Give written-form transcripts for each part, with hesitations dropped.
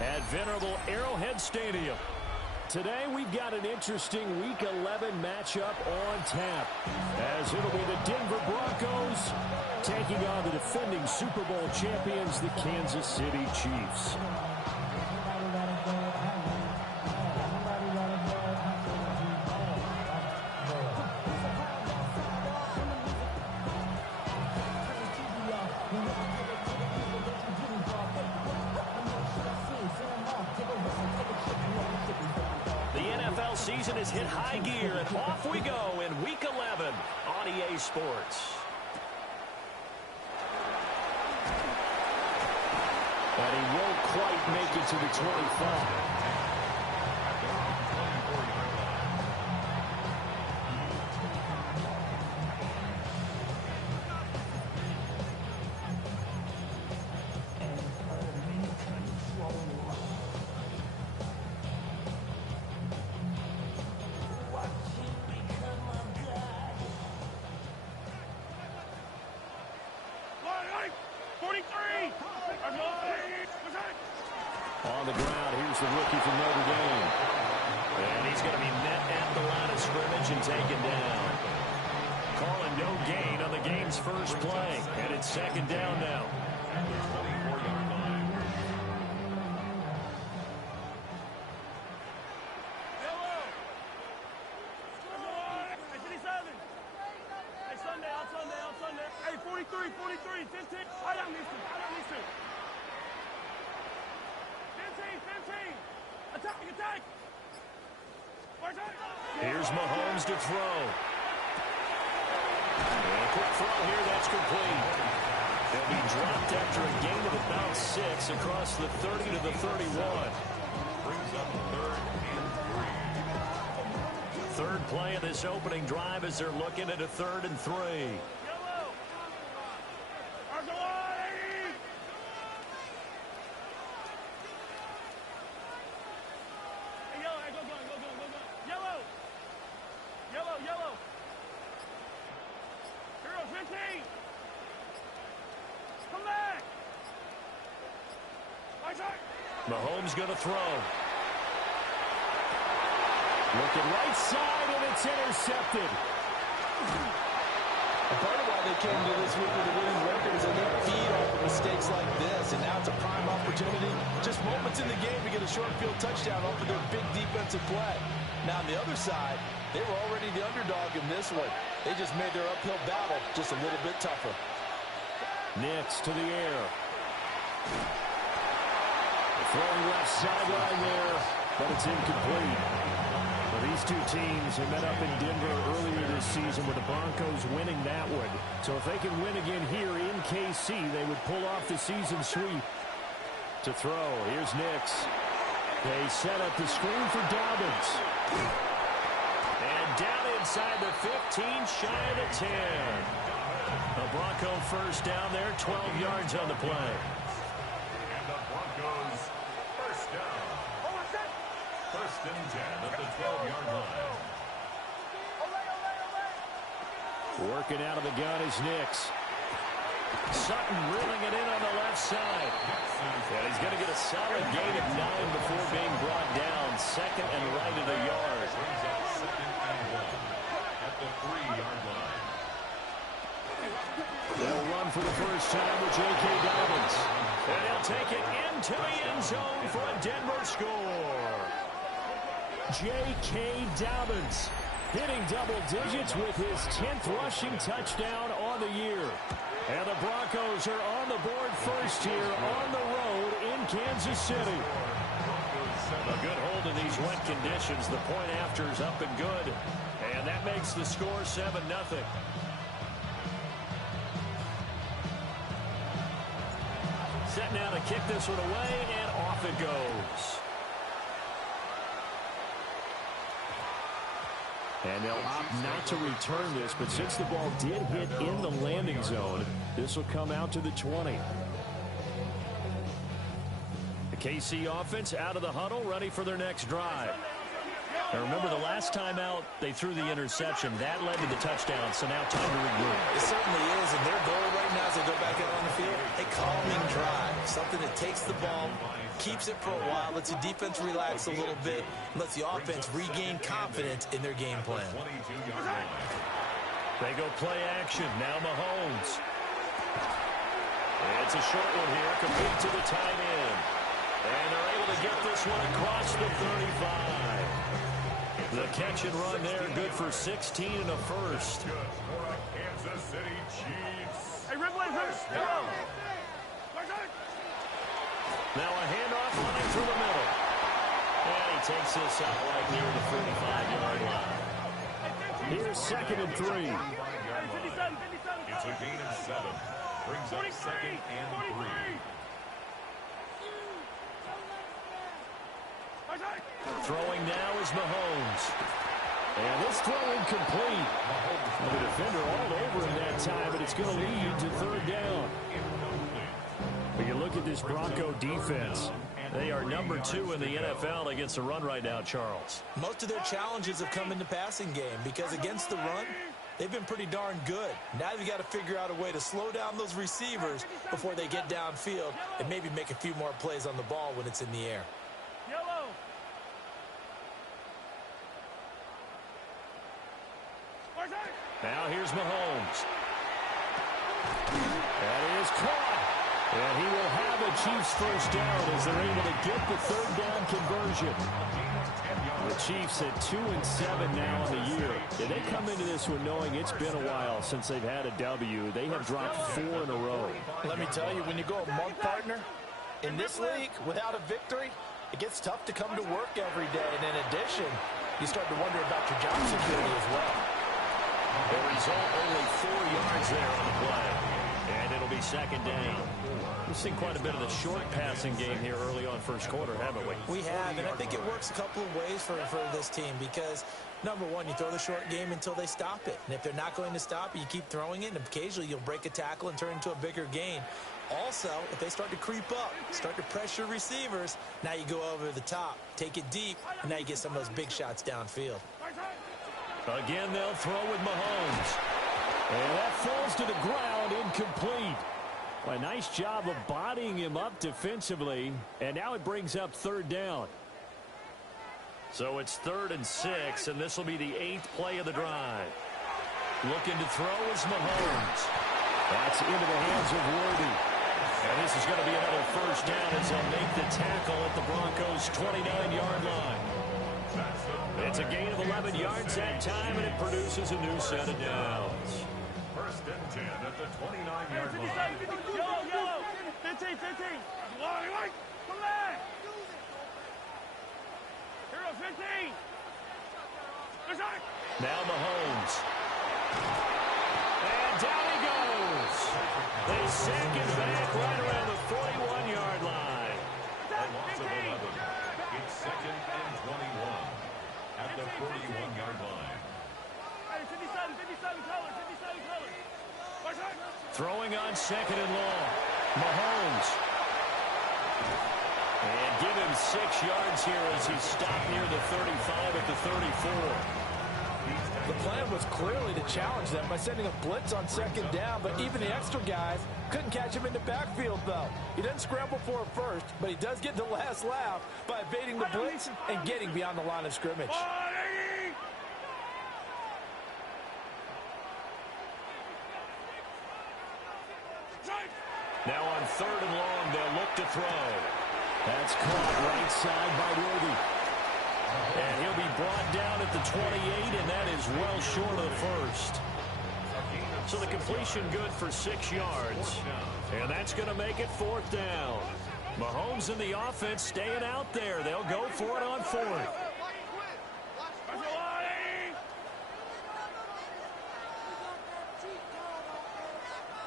at venerable Arrowhead Stadium. Today we've got an interesting Week 11 matchup on tap, as it'll be the Denver Broncos taking on the defending Super Bowl champions, the Kansas City Chiefs. Season has hit high gear, and off we go in Week 11 on EA Sports. And he won't quite make it to the 25. On the ground, here's the rookie from Notre Dame. And he's going to be met at the line of scrimmage and taken down. Calling no gain on the game's first play. And it's second down now. Hey, 43, 15. I don't need to. 15. Attack. Here's Mahomes to throw. And a quick throw here, that's complete. They'll be dropped after a gain of about 6 across the 30 to the 31. Brings up third and 3. Third play of this opening drive as they're looking at a 3rd and 3. Yellow. Hero 15. Come back. Mahomes going to throw. Looking right side, and it's intercepted. Part of why they came to this week with a winning record is that they feed off of mistakes like this, and now it's a prime opportunity. Just moments in the game to get a short field touchdown off of their big defensive play. Now on the other side, they were already the underdog in this one. They just made their uphill battle just a little bit tougher. Nix to the air. Throwing left sideline there, but it's incomplete. Well, these two teams have met up in Denver earlier this season with the Broncos winning that one. So if they can win again here in KC, they would pull off the season sweep. To throw, here's Nix. They set up the screen for Dobbins. And down inside the 15, shy of the 10. A Bronco first down there, 12 yards on the play. And the Broncos first down. First and 10 at the 12-yard line. Working out of the gun is Nix. Sutton reeling it in on the left side. And he's going to get a solid gain of 9 before being brought down. Second and right at a yard. Second and 1 at the 3-yard line. They'll run for the first time with J.K. Dobbins. And he'll take it into the end zone for a Denver score. J.K. Dobbins hitting double digits with his 10th rushing touchdown on the year. And the Broncos are on the board first here on the road in Kansas City. A good hold in these wet conditions. The point after is up and good. And that makes the score 7-0. Set now to kick this one away, and off it goes. And they'll opt not to return this, but since the ball did hit in the landing zone, this will come out to the 20. The KC offense out of the huddle, ready for their next drive. Now remember, the last time out, they threw the interception. That led to the touchdown, so now time to regroup. It certainly is, and their goal right now as they go back out on the field, a calming drive. Something that takes the ball, keeps it for a while, lets the defense relax a little bit, lets the offense regain confidence in their game plan. They go play action. Now Mahomes. It's a short one here, complete to the tight end. And they're able to get this one across the 35. The catch and run there, good for 16 and a first. Kansas City Chiefs. Hey, Red Blaze, Now a handoff running through the middle. And he takes this out right near the 45-yard line. Here's 2nd and 3. It's a gain of 7. Brings up 2nd and 3. Throwing now is Mahomes. And this throw incomplete. The defender all over him that time, but it's going to lead to 3rd down. But you look at this Bronco defense. They are number 2 in the NFL against the run right now, Charles. Most of their challenges have come in the passing game because against the run, they've been pretty darn good. Now they've got to figure out a way to slow down those receivers before they get downfield and maybe make a few more plays on the ball when it's in the air. Yellow. Now here's Mahomes. That is caught. And he will have a Chiefs first down as they're able to get the 3rd down conversion. The Chiefs at 2-7 now in the year. And they come into this one knowing it's been a while since they've had a W. They have dropped 4 in a row. Let me tell you, when you go a month, partner, in this league, without a victory, it gets tough to come to work every day. And in addition, you start to wonder about your job security as well. The result, only 4 yards there on the play. And it'll be 2nd down. We've seen quite a bit of the short passing game here early on first quarter, haven't we? We have, and I think it works a couple of ways for this team because, number one, you throw the short game until they stop it. And if they're not going to stop it, you keep throwing it, and occasionally you'll break a tackle and turn it into a bigger gain. Also, if they start to creep up, start to pressure receivers, now you go over the top, take it deep, and now you get some of those big shots downfield. Again, they'll throw with Mahomes. And that falls to the ground, incomplete. A nice job of bodying him up defensively. And now it brings up 3rd down. So it's 3rd and 6, and this will be the 8th play of the drive. Looking to throw is Mahomes. That's into the hands of Worthy. And this is going to be another first down as they'll make the tackle at the Broncos' 29-yard line. It's a gain of 11 yards that time, and it produces a new set of downs. 1st and 10 at the 29-yard line. Yellow. 15. Come back. Hero 15. Now Mahomes. And down he goes. They sack him back right around the 41-yard line. A loss of 11. It's 2nd and 21 at the 41-yard line. 57 colors. Throwing on 2nd and long. Mahomes. And give him 6 yards here as he stopped near the 35 at the 34. The plan was clearly to challenge them by sending a blitz on 2nd down, but even the extra guys couldn't catch him in the backfield, though. He doesn't scramble for it first, but he does get the last laugh by evading the blitz and getting beyond the line of scrimmage. Now on 3rd and long, they'll look to throw. That's caught right side by Worthy. And he'll be brought down at the 28, and that is well short of the first. So the completion good for 6 yards. And that's going to make it 4th down. Mahomes and the offense staying out there. They'll go for it on 4th.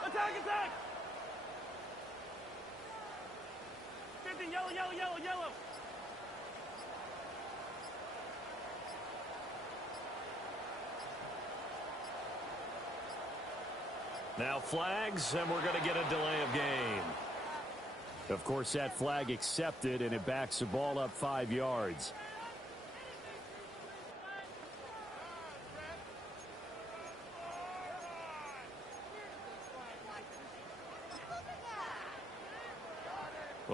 Attack! 15, yellow. Now flags, and we're going to get a delay of game. Of course, that flag accepted, and it backs the ball up 5 yards.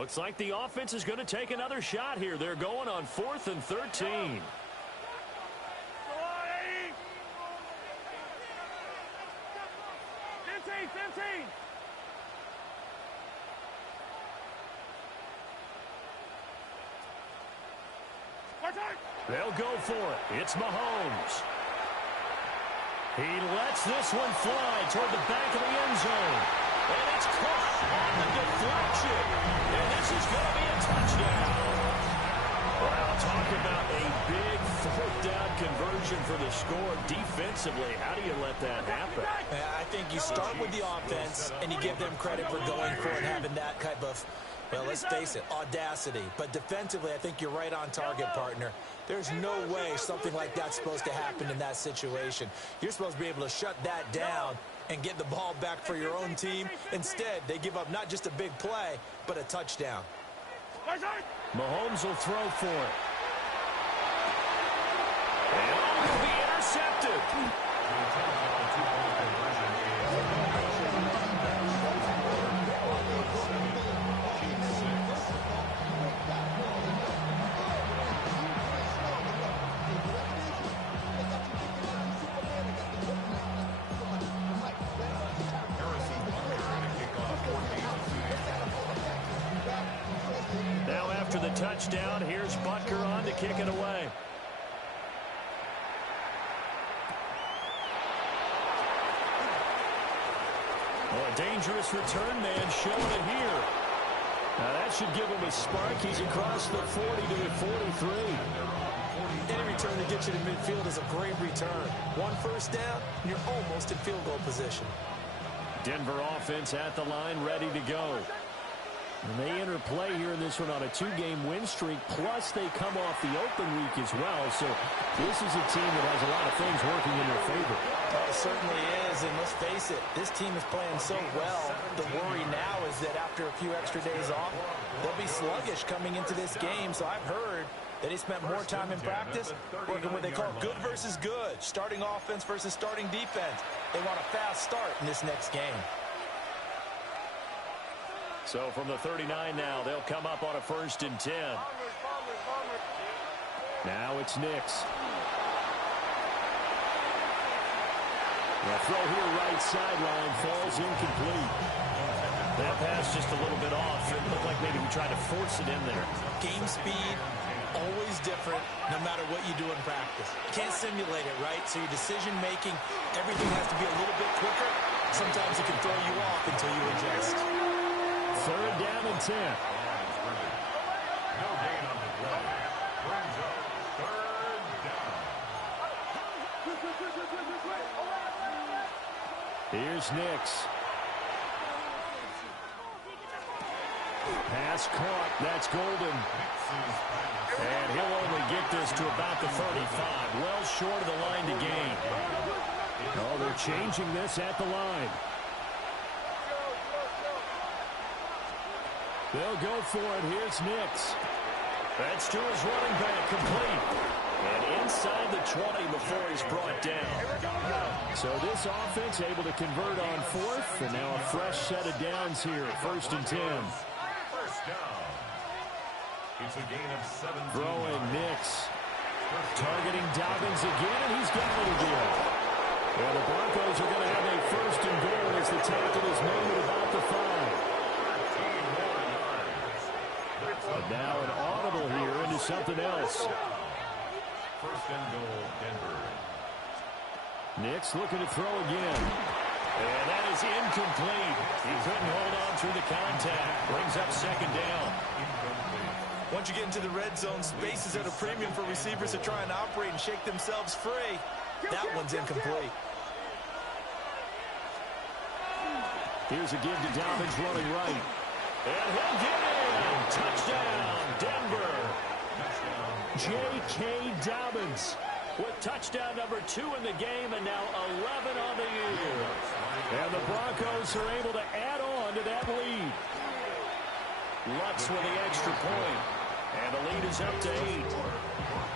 Looks like the offense is going to take another shot here. They're going on 4th and 13. They'll go for it. It's Mahomes. He lets this one fly toward the back of the end zone. And it's caught on the deflection. And this is going to be a touchdown. Well, talk about a big 4th down conversion for the score defensively. How do you let that happen? I think you start with the offense, and you give them credit for going for it and having that type of, well, let's face it, audacity. But defensively, I think you're right on target, partner. There's no way something like that's supposed to happen in that situation. You're supposed to be able to shut that down and get the ball back for your own team. Instead, they give up not just a big play, but a touchdown. Mahomes will throw for it. And will be intercepted. Now after the touchdown, here's Butker on to kick it away. Oh, a dangerous return man showing it here. Now that should give him a spark. He's across the 40 to the 43. Any return that gets you to midfield is a great return. 1 first down, and you're almost in field goal position. Denver offense at the line, ready to go. And they enter play here in this one on a 2-game win streak, plus they come off the open week as well. So this is a team that has a lot of things working in their favor. Oh, it certainly is, and let's face it, this team is playing so well. The worry now is that after a few extra days off, they'll be sluggish coming into this game. So I've heard that he spent more time in practice working what they call good versus good, starting offense versus starting defense. They want a fast start in this next game. So from the 39 now, they'll come up on a 1st and 10. Now it's Nix. The throw here right sideline falls incomplete. That pass just a little bit off. It looked like maybe we tried to force it in there. Game speed, always different no matter what you do in practice. You can't simulate it, right? So your decision making, everything has to be a little bit quicker. Sometimes it can throw you off until you adjust. 3rd down and 10. No gain on the play. Brings up 3rd down. Here's Nix. Pass caught. That's Golden. And he'll only get this to about the 35. Well short of the line to gain. Oh, they're changing this at the line. They'll go for it. Here's Nix. That's to his running back, complete. And inside the 20 before he's brought down. So this offense able to convert on 4th, and now a fresh set of downs here at 1st and 10. First down. It's a gain of 17. Throwing Nix. Targeting Dobbins again, and he's got it again. Well, the Broncos are going to have a 1st and goal as the tackle is made at about the 5. But now an audible here into something else. 1st and goal, Denver. Nix looking to throw again. And that is incomplete. He couldn't hold on through the contact. Brings up 2nd down. Once you get into the red zone, space is at a premium for receivers to try and operate and shake themselves free. That one's incomplete. Here's a give to Dobbins running right. And he'll get in. Touchdown, Denver. J.K. Dobbins with touchdown number 2 in the game, and now 11 on the year. And the Broncos are able to add on to that lead. Lutz with the extra point. And the lead is up to 8.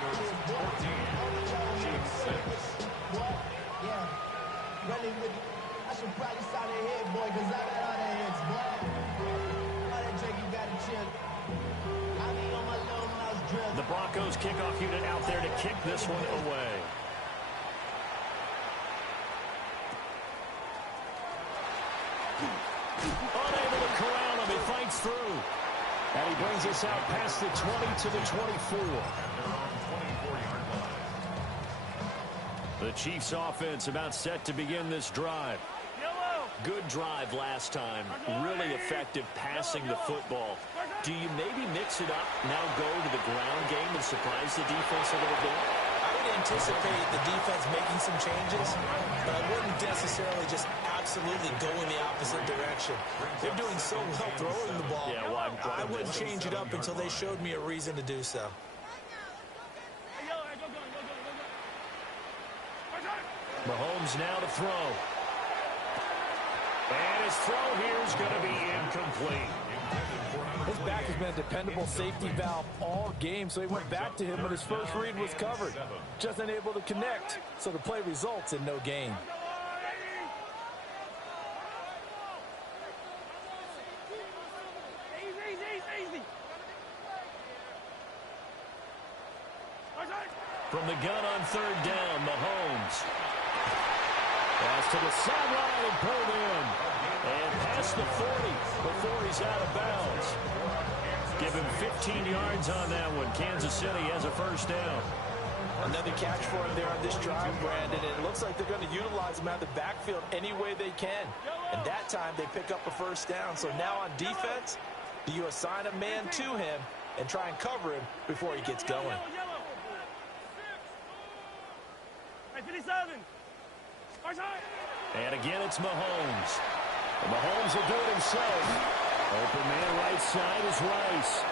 Broncos 14. Chiefs 6. Yeah. Running with I should probably sign a head, boy, because I got all the heads, boy. All that The Broncos kickoff unit out there to kick this one away. Unable to corral him. He fights through. And he brings us out past the 20 to the 24. The Chiefs offense about set to begin this drive. Good drive last time. Really effective passing the football. Do you maybe mix it up, now go to the ground game and surprise the defense a little bit? I would anticipate the defense making some changes, but I wouldn't necessarily just absolutely go in the opposite direction. They're doing so well throwing the ball. Yeah, well, I wouldn't change it up until they showed me a reason to do so. Mahomes now to throw. And his throw here is going to be incomplete. His back has been a dependable safety valve all game, so he went back to him when his first read was covered. Just unable to connect, so the play results in no gain. From the gun on third down, Mahomes. Pass to the sideline and pulled in. And past the 40 before he's out of bounds. Give him 15 yards on that one. Kansas City has a first down. Another catch for him there on this drive, Brandon, and it looks like they're going to utilize him out of the backfield any way they can. And that time they pick up a first down. So now on defense, do you assign a man to him and try and cover him before he gets going? 57. And again, it's Mahomes. And Mahomes will do it himself. Open man right side is Rice.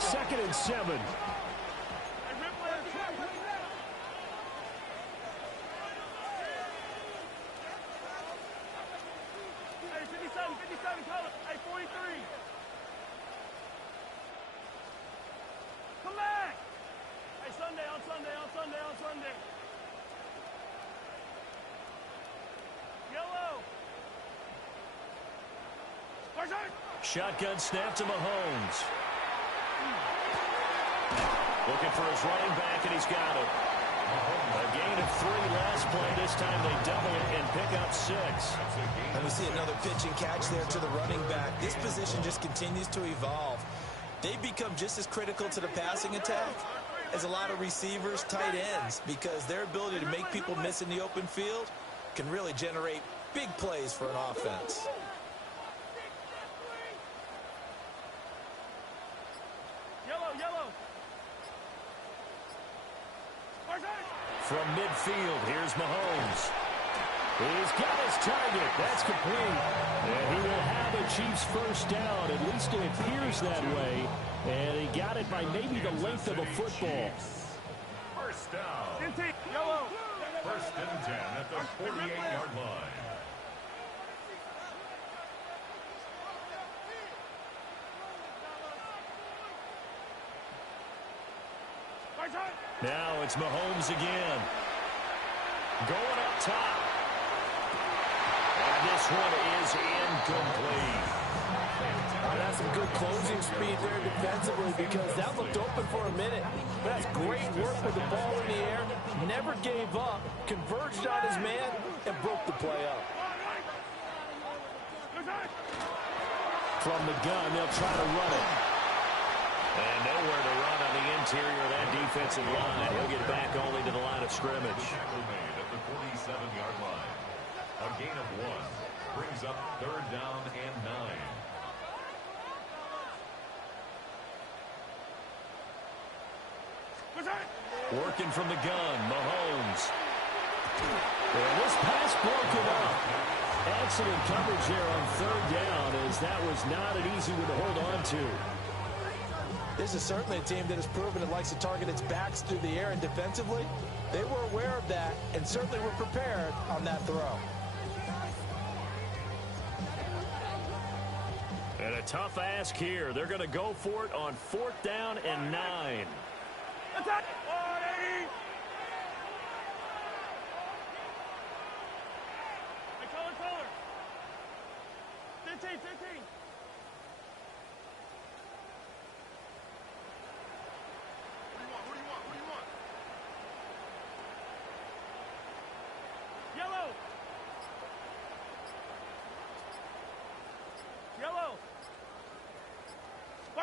2nd and 7. Hey, 57, call it. Hey, 43. Come back. Hey, Sunday. Yellow. Shotgun snap to Mahomes. Looking for his running back, and he's got it. A gain of 3 last play. This time they double it and pick up 6. And we see another pitch and catch there to the running back. This position just continues to evolve. They become just as critical to the passing attack as a lot of receivers, tight ends, because their ability to make people miss in the open field can really generate big plays for an offense. Yellow. From midfield, here's Mahomes. He's got his target. That's complete. And he will have a Chiefs first down. At least it appears that way. And he got it by maybe the length of a football. First down. Yellow. First and 10 at the 48-yard line. Now it's Mahomes again. Going up top. And this one is incomplete. That's some good closing speed there defensively, because that looked open for a minute. But that's great work with the ball in the air. Never gave up, converged on his man, and broke the play up. From the gun, they'll try to run it. And nowhere to run on the interior of that defensive line. He'll get back only to the line of scrimmage. Tackle made at the 47-yard line. A gain of 1 brings up third down and 9. Working from the gun, Mahomes. And this pass broken up. Excellent coverage there on third down, as that was not an easy one to hold on to. This is certainly a team that has proven it likes to target its backs through the air, and defensively, they were aware of that and certainly were prepared on that throw. And a tough ask here. They're going to go for it on 4th down and 9. Attack! 180! Hey, color. 15.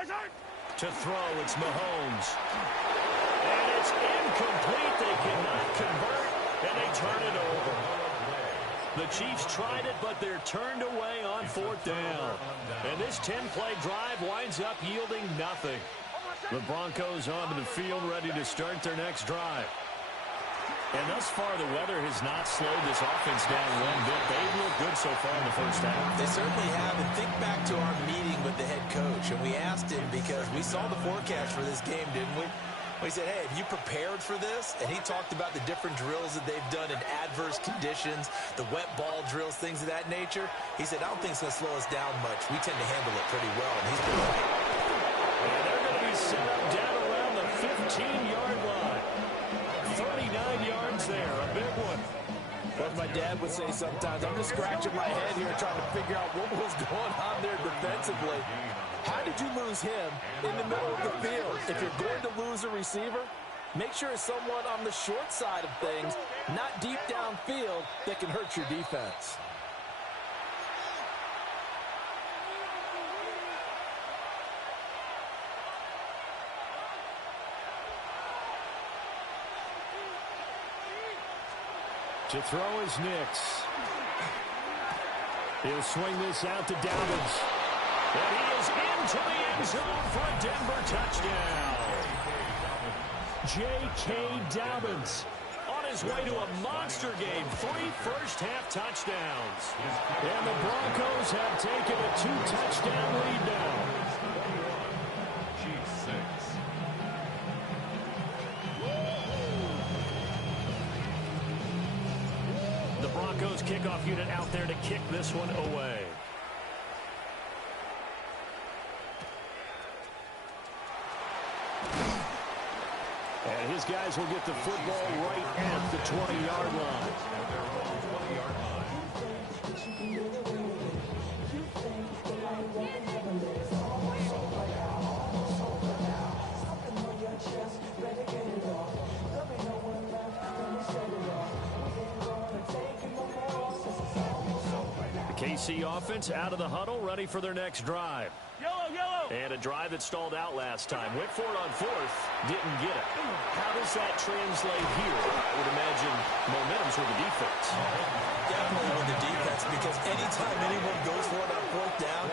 To throw, it's Mahomes. And it's incomplete. They cannot convert, and they turn it over. The Chiefs tried it, but they're turned away on fourth down. And this 10-play drive winds up yielding nothing. The Broncos onto the field, ready to start their next drive. And thus far, the weather has not slowed this offense down one bit. They've looked good so far in the first half. They certainly have. And think back to our meeting with the head coach. And we asked him because we saw the forecast for this game, didn't we? We said, hey, have you prepared for this? And he talked about the different drills that they've done in adverse conditions, the wet ball drills, things of that nature. He said, I don't think it's going to slow us down much. We tend to handle it pretty well. And he's been right. And they're going to be set up down around the 15-yard line. 39 yards there, a big one. What my dad would say sometimes, I'm just scratching my head here trying to figure out what was going on there defensively. How did you lose him in the middle of the field? If you're going to lose a receiver, make sure it's someone on the short side of things, not deep downfield, that can hurt your defense. To throw is Nix. He'll swing this out to Dobbins. And he is into the end zone for a Denver touchdown. J.K. Dobbins On his way to a monster game, 3 first-half touchdowns. And the Broncos have taken a 2-touchdown lead now. The Broncos kickoff unit out there to kick this one away. And his guys will get the football right at the 20-yard line. The KC offense out of the huddle, ready for their next drive. And a drive that stalled out last time. Went for it on fourth, didn't get it. How does that translate here? I would imagine momentum's with the defense. Definitely with the defense, because anytime anyone goes for it on fourth down,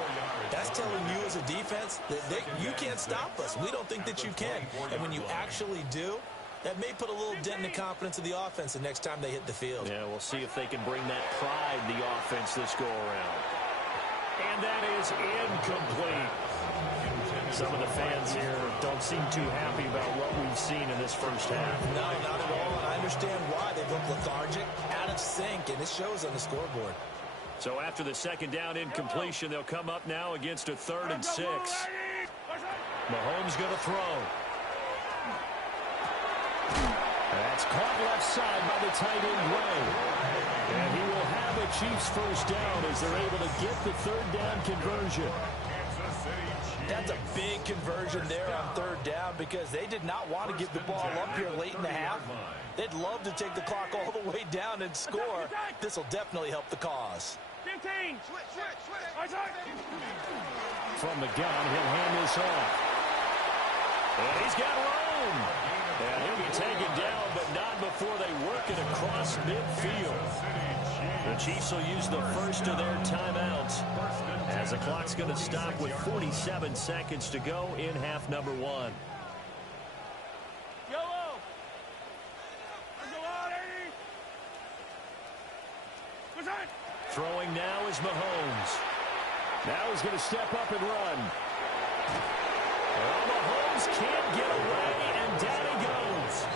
that's telling you as a defense that you can't stop us. We don't think that you can. And when you actually do, that may put a little dent in the confidence of the offense the next time they hit the field. Yeah, we'll see if they can bring that pride, the offense, this go-around. And that is incomplete. Some of the fans here don't seem too happy about what we've seen in this first half. No, not at all, and I understand why. They look lethargic, out of sync, and it shows on the scoreboard. So after the second down incompletion, they'll come up now against a 3rd and 6. Mahomes going to throw. That's caught left side by the tight end, Gray. And he will have a Chiefs first down as they're able to get the 3rd down conversion. That's a big conversion there on 3rd down because they did not want to give the ball up here late in the half. They'd love to take the clock all the way down and score. This will definitely help the cause. 15. From the gun, he'll hand this off. And he's got room. And he'll be taken down, but not before they work it across midfield. The Chiefs will use the first of their timeouts as the clock's going to stop with 47 seconds to go in half number 1. Yellow. Let's go out, 80. Throwing now is Mahomes. Now he's going to step up and run. Well, Mahomes can't get away, and down he goes.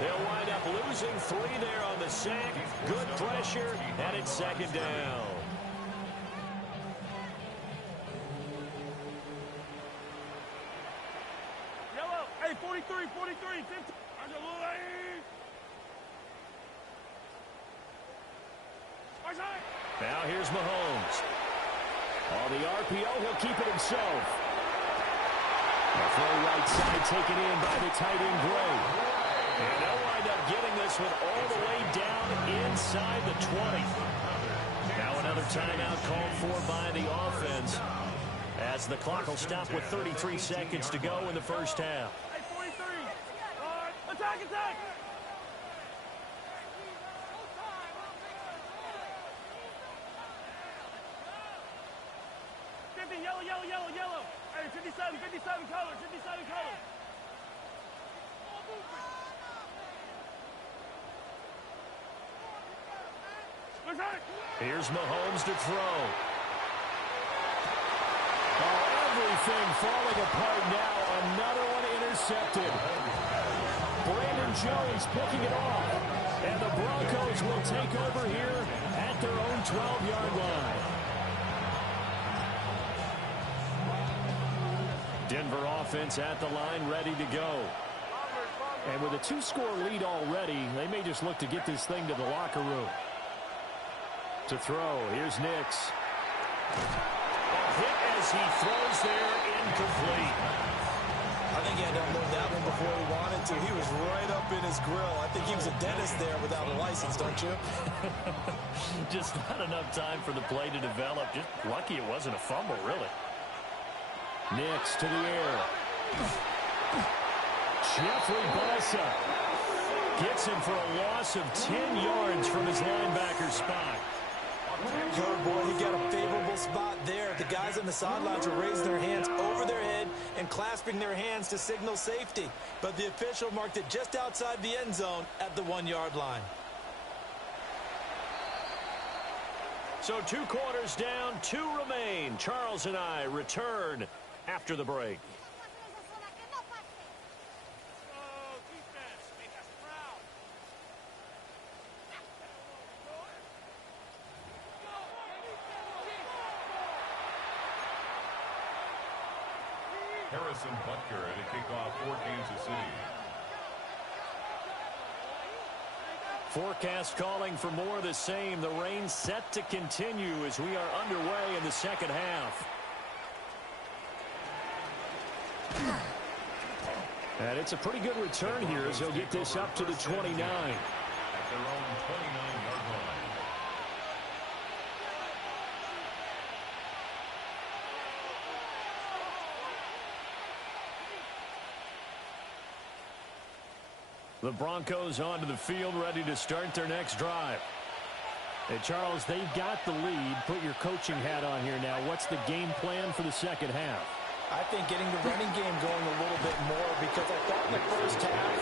They'll wind up losing 3 there on the sack. Good pressure, and it's 2nd down. Yellow. Hey, 43, 43, 15. Now here's Mahomes. On the RPO, he'll keep it himself. The throw right side taken in by the tight end, Gray. And they'll wind up getting this one all the way down inside the 20. Now another timeout called for by the offense as the clock will stop with 33 seconds to go in the first half. Hey, 43. Attack, attack. Yellow, yellow, yellow, yellow. Hey, 57, 57 colors, 57 colors. Here's Mahomes to throw. Oh, everything falling apart now. Another one intercepted. Brandon Jones picking it off. And the Broncos will take over here at their own 12-yard line. Denver offense at the line, ready to go. And with a 2-score lead already, they may just look to get this thing to the locker room. To throw, here's Nix. A hit as he throws there, incomplete. I think he had to unload that one before he wanted to. He was right up in his grill. I think he was a dentist there without a license, don't you? Just not enough time for the play to develop. Just lucky it wasn't a fumble, really. Nix to the air. Jeffrey Bosa Gets him for a loss of 10 yards from his linebacker spot. Good boy, he got a favorable spot there. The guys on the sidelines were raising their hands over their head and clasping their hands to signal safety. But the official marked it just outside the end zone at the 1-yard line. So 2 quarters down, 2 remain. Charles and I return after the break. Harrison Butker at a kickoff for Kansas City. Forecast calling for more of the same. The rain set to continue as we are underway in the second half. And it's a pretty good return here as he'll get this up to the 29. At their own 29-yard line. The Broncos onto the field, ready to start their next drive. Hey, Charles, they've got the lead. Put your coaching hat on here now. What's the game plan for the second half? I think getting the running game going a little bit more, because I thought in the first half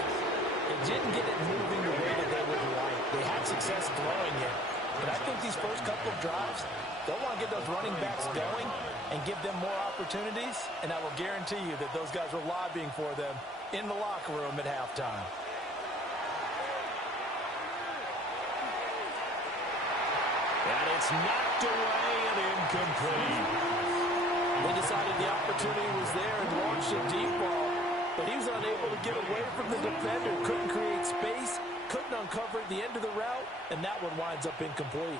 it didn't get it moving the way that they would like. They had success throwing it, but I think these first couple of drives, they'll want to get those running backs going and give them more opportunities, and I will guarantee you that those guys were lobbying for them in the locker room at halftime. And it's knocked away and incomplete. They decided the opportunity was there and launched a deep ball, but he was unable to get away from the defender, couldn't create space, couldn't uncover the end of the route, and that one winds up incomplete.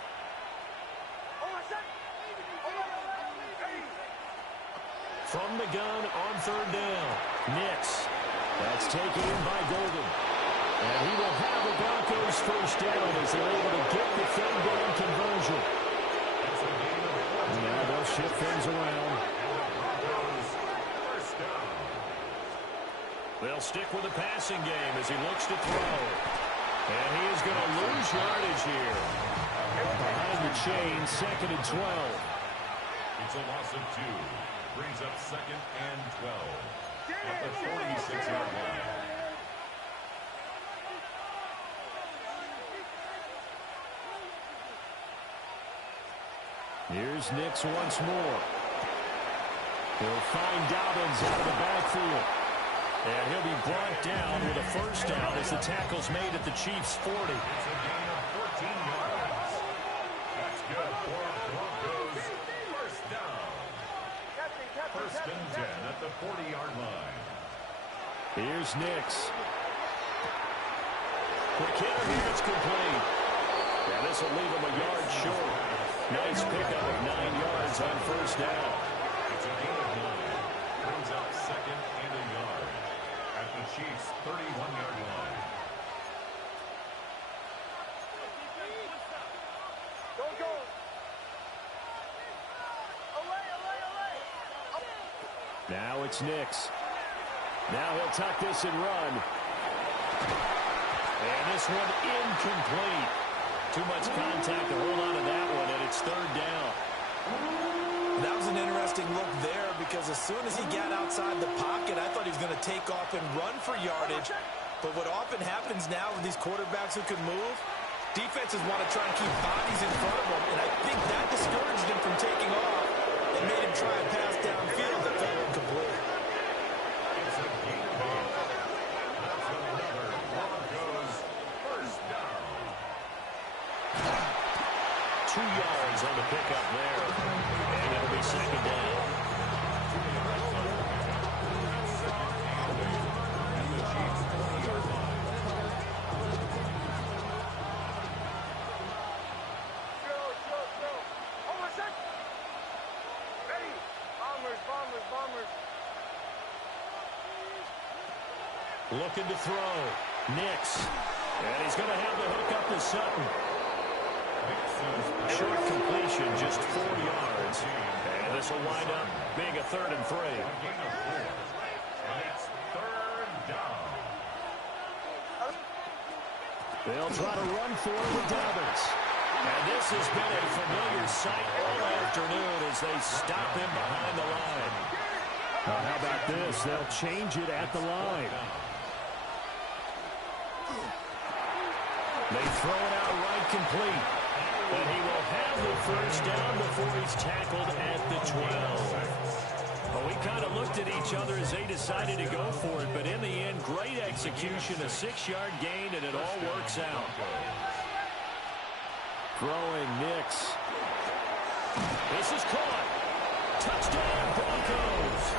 From the gun on third down, Nix. That's taken in by Golden. And he will have the Broncos first down as they're able to get the third down conversion. Now they'll shift things around. They'll stick with the passing game as he looks to throw. And he is going to lose yardage here. Behind the chain, 2nd and 12. It's a loss of 2. Brings up 2nd and 12. At the 46-yard line. Here's Nix once more. He'll find Dobbins out of the backfield. And he'll be brought down with a first down as the tackle's made at the Chiefs' 40. It's a gain of 14 yards. That's good for Broncos. First down. 1st and 10 at the 40-yard line. Here's Nix. Quick hitter here, it's complete. And this will leave him a yard short. Nice pickup of 9 yards on first down. It's a gain of 9. Brings up 2nd and a yard. At the Chiefs' 31-yard line. Now it's Nix. Now he'll tuck this and run. And this one incomplete. Too much contact to hold on to that one, and it's third down. That was an interesting look there because as soon as he got outside the pocket, I thought he was going to take off and run for yardage. But what often happens now with these quarterbacks who can move, defenses want to try and keep bodies in front of them, and I think that discouraged him from taking off and made him try and pass downfield that fell incomplete. It's a gain of 8. That's another Broncos first down. 2 yards on the pickup there. And it'll be second down. Looking to throw. Nix. And he's going to have the hook up to Sutton. Short completion, just 4 yards. And this will wind up being a 3rd and 3. And it's third down. They'll try to run for it with Dobbins. And this has been a familiar sight all afternoon as they stop him behind the line. How about this? They'll change it at the line. They throw it out right complete. And he will have the first down before he's tackled at the 12. Well, we kind of looked at each other as they decided to go for it. But in the end, great execution, a 6-yard gain, and it all works out. Throwing Nix. This is caught. Touchdown, Broncos.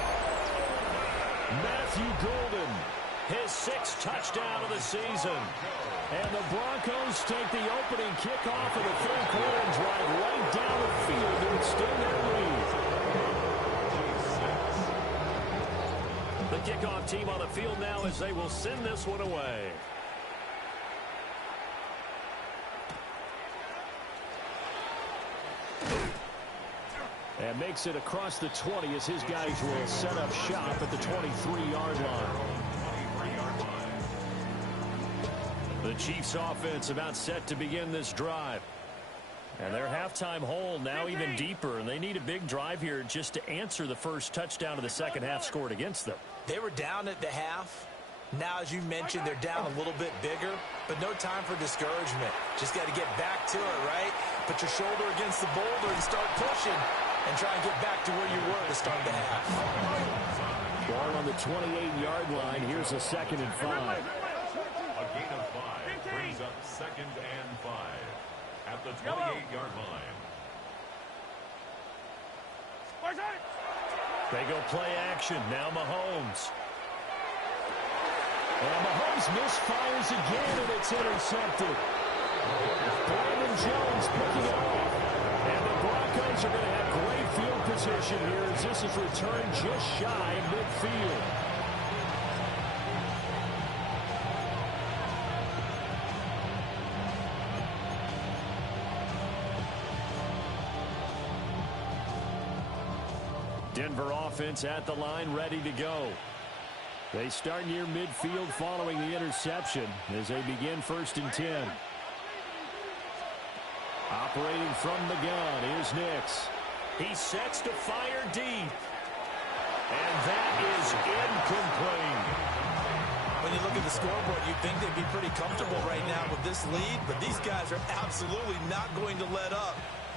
Matthew Golden. His 6th touchdown of the season. And the Broncos take the opening kickoff of the third quarter and drive right down the field to extend their lead. The kickoff team on the field now as they will send this one away. And makes it across the 20 as his guys will set up shop at the 23-yard line. The Chiefs offense about set to begin this drive. And their halftime hole now even deeper, and they need a big drive here just to answer the first touchdown of the second half scored against them. They were down at the half. Now, as you mentioned, they're down a little bit bigger, but no time for discouragement. Just got to get back to it, right? Put your shoulder against the boulder and start pushing and try and get back to where you were to start the half. Ball on the 28-yard line. Here's a 2nd and 5. A gain of 5 brings up 2nd and 5 at the 28-yard line. They go play action. Now Mahomes. And Mahomes misfires again, and it's intercepted. Brandon Jones picking it off. And the Broncos are going to have great field position here as this is returned just shy of midfield. Denver offense at the line, ready to go. They start near midfield following the interception as they begin 1st and 10. Operating from the gun, here's Nix. He sets to fire deep. And that is incomplete. When you look at the scoreboard, you'd think they'd be pretty comfortable right now with this lead, but these guys are absolutely not going to let up.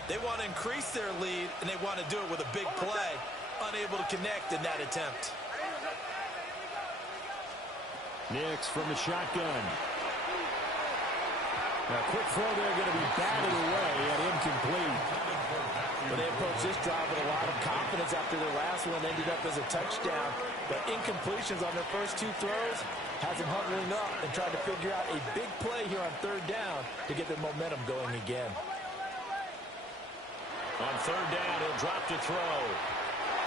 They want to increase their lead, and they want to do it with a big play. Unable to connect in that attempt. Nix from the shotgun. A quick throw there, going to be batted away and incomplete. But they approached this drive with a lot of confidence after their last one ended up as a touchdown. But incompletions on their first 2 throws has them huddling up and trying to figure out a big play here on 3rd down to get their momentum going again. On 3rd down, he'll drop to throw.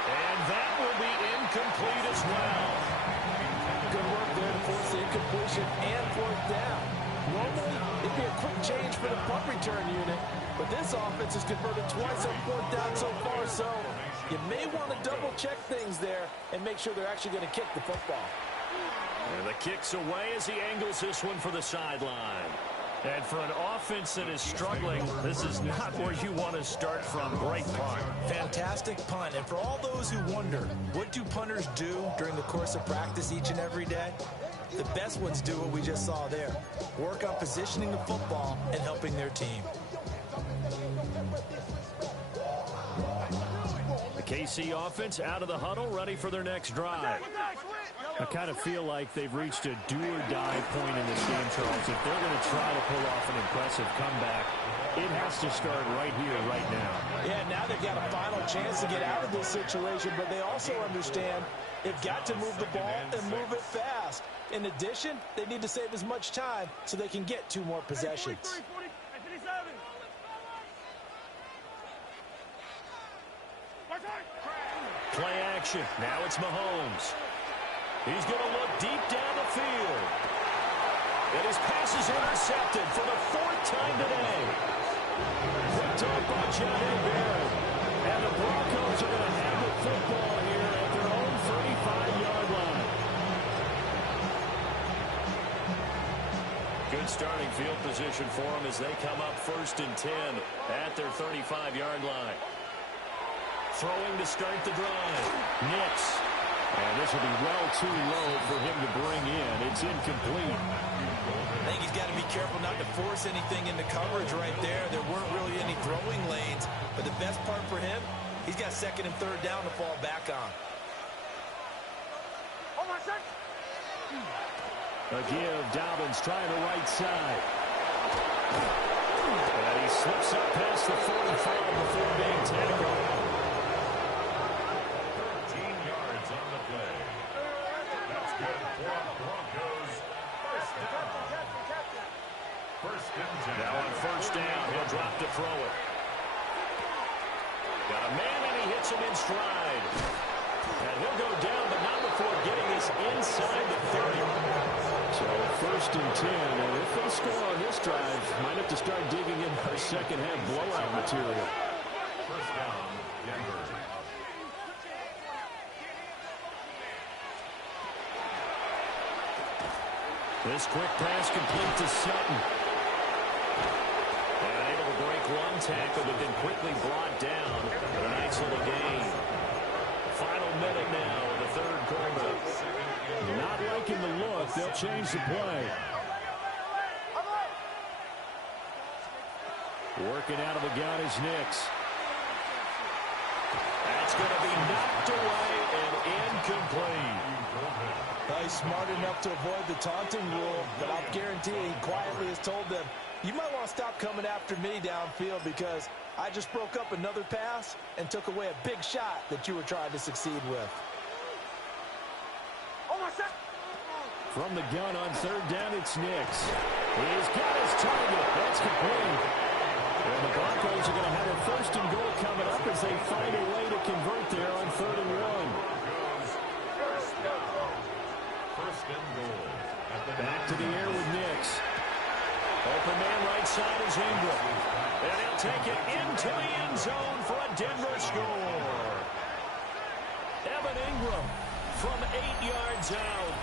And that will be incomplete as well. Good work there to force the incompletion and 4th down. Normally, it'd be a quick change for the punt return unit, but this offense has converted twice on 4th down so far, so You may want to double-check things there and make sure they're actually going to kick the football. And the kick's away as he angles this one for the sideline. And for an offense that is struggling, this is not where you want to start from. Great punt. Fantastic punt. And for all those who wonder, what do punters do during the course of practice each and every day? The best ones do what we just saw there. Work on positioning the football and helping their team. The KC offense out of the huddle, ready for their next drive. I kind of feel like they've reached a do-or-die point in this game, Charles. If they're going to try to pull off an impressive comeback, it has to start right here, right now. Yeah, now they've got a final chance to get out of this situation, but they also understand they've got to move the ball and move it fast. In addition, they need to save as much time so they can get 2 more possessions. Play action. Now it's Mahomes. He's going to look deep down the field. And his pass is intercepted for the 4th time today. Picked up by Jared Barrett. And the Broncos are going to have the football here at their own 35-yard line. Good starting field position for them as they come up 1st and 10 at their 35-yard line. Throwing to start the drive. Nix. And this will be well too low for him to bring in. It's incomplete. I think he's got to be careful not to force anything into coverage right there. There weren't really any throwing lanes. But the best part for him, he's got 2nd and 3rd down to fall back on. A give. Dobbins trying the right side. And he slips up past the 45 before being tackled. Now on 1st down, he'll drop to throw it. Got a man, and he hits him in stride. And he'll go down, but not before getting this inside the 30. So 1st and 10, and if they score on this drive, might have to start digging in for second-half blowout material. 1st down, Denver. This quick pass complete to Sutton. And able to break 1 tackle, but then quickly brought down. But a nice little gain. Final minute now of the 3rd quarter. Not liking the look. They'll change the play. Working out of the gun is Nix. That's going to be knocked away and incomplete. He's smart enough to avoid the taunting rule, but I'll guarantee he quietly has told them, you might want to stop coming after me downfield because I just broke up another pass and took away a big shot that you were trying to succeed with. From the gun on 3rd down, it's Nix. He's got his target. That's complete. And the Broncos are going to have a 1st and goal coming up as they find a way to convert there on 3rd and 1. Back to the air with Nix. Open man right side is Ingram. And he'll take it into the end zone for a Denver score. Evan Ingram from 8 yards out.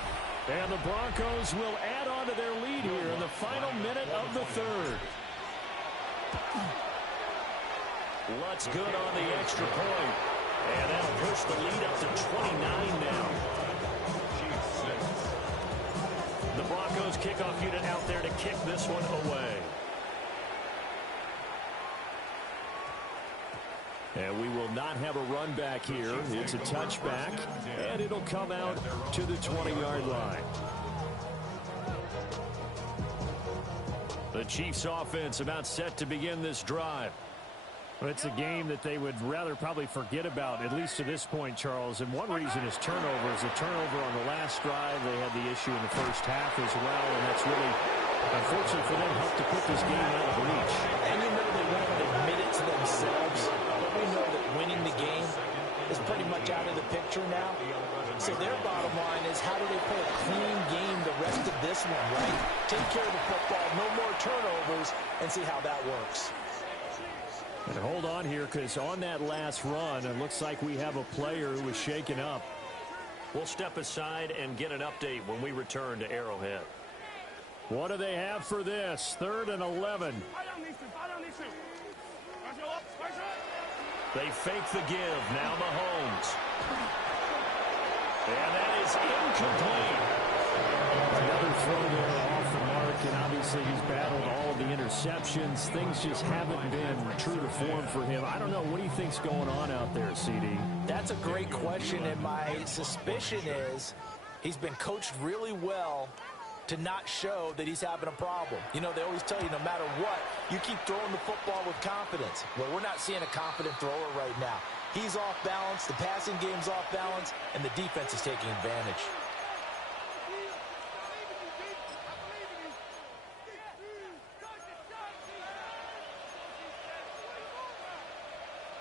And the Broncos will add on to their lead here in the final minute of the 3rd. Lutz good on the extra point. And that'll push the lead up to 29 now. The Broncos kickoff unit out there to kick this one away. And we will not have a run back here. It's a touchback, and it'll come out to the 20-yard line. The Chiefs offense about set to begin this drive. Well, it's a game that they would rather probably forget about, at least to this point, Charles. And one reason is turnovers. A turnover on the last drive. They had the issue in the first half as well, and that's really, unfortunately for them, helped to put this game out of reach. And you know they won't admit it to themselves, but we know that winning the game is pretty much out of the picture now. So their bottom line is, how do they play a clean game the rest of this one, right? Take care of the football, no more turnovers, and see how that works. And hold on here, because on that last run, it looks like we have a player who was shaken up. We'll step aside and get an update when we return to Arrowhead. What do they have for this? 3rd and 11. They fake the give. Now Mahomes. And that is incomplete. Another throw there off the mark, and obviously he's battled all of the interceptions. Things just haven't been true to form for him. I don't know. What do you think's going on out there, CD? That's a great question, and my suspicion is he's been coached really well to not show that he's having a problem. You know, they always tell you no matter what, you keep throwing the football with confidence. Well, we're not seeing a confident thrower right now. He's off balance, the passing game's off balance, and the defense is taking advantage.